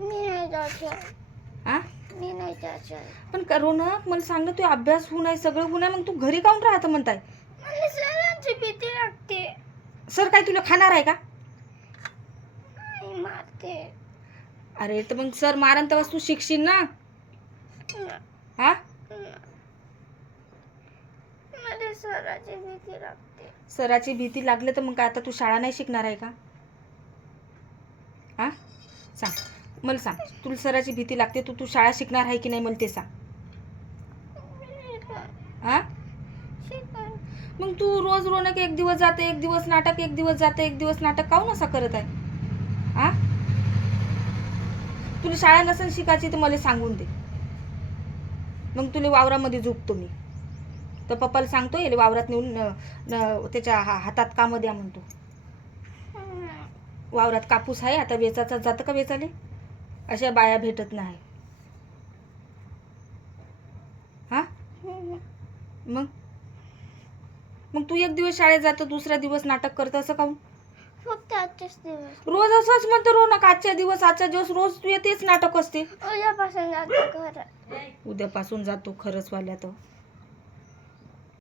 मी नाही जायचं. हा मी नाही जायचं. पण रोनक मला सांग ना, तू अभ्यास होऊ नये सगळं होऊ नये, मग तू घरी काऊन राहतं म्हणताय? मला सरांची भीती लागते. सर काय तुला खाणार आहे का? नाही मारते. अरे तर मग सर मारन तेव्हा तू शिकशील ना. हा मला सरांची भीती लागते. सराची भीती लागली तर मग काय आता तू शाळा नाही शिकणार आहे का? हा सांग मला, सांग तुला सराची भीती लागते, तू शाळा शिकणार आहे की नाही मला ते सांग. हा मग तू रोज रोनक एक दिवस जाते, एक दिवस नाटक, एक दिवस जाते, एक दिवस नाटक काऊन असा करत आहे? हा तुला शाळा नसेल शिकायची तर मला सांगून दे, मग तुला वावरामध्ये झोपतो मी. तर पप्पाला सांगतो याला वावरात नेऊन त्याच्या हातात कामं द्या म्हणतो. वावरात कापूस आहे आता, वेचाचा जातं का वेचाले? अशा बाया भेटत नाही. हा मग मग तू एक दिवस शाळेत जातो, दुसरा दिवस नाटक करतं, असं काऊन? फक्त आजच्याच दिवस. रोज असंच म्हणतो रोनक, आजच्या दिवस रोज तू तेच नाटक असते. उद्यापासून जातो घरात. उद्यापासून जातो खरंच वाल्या तर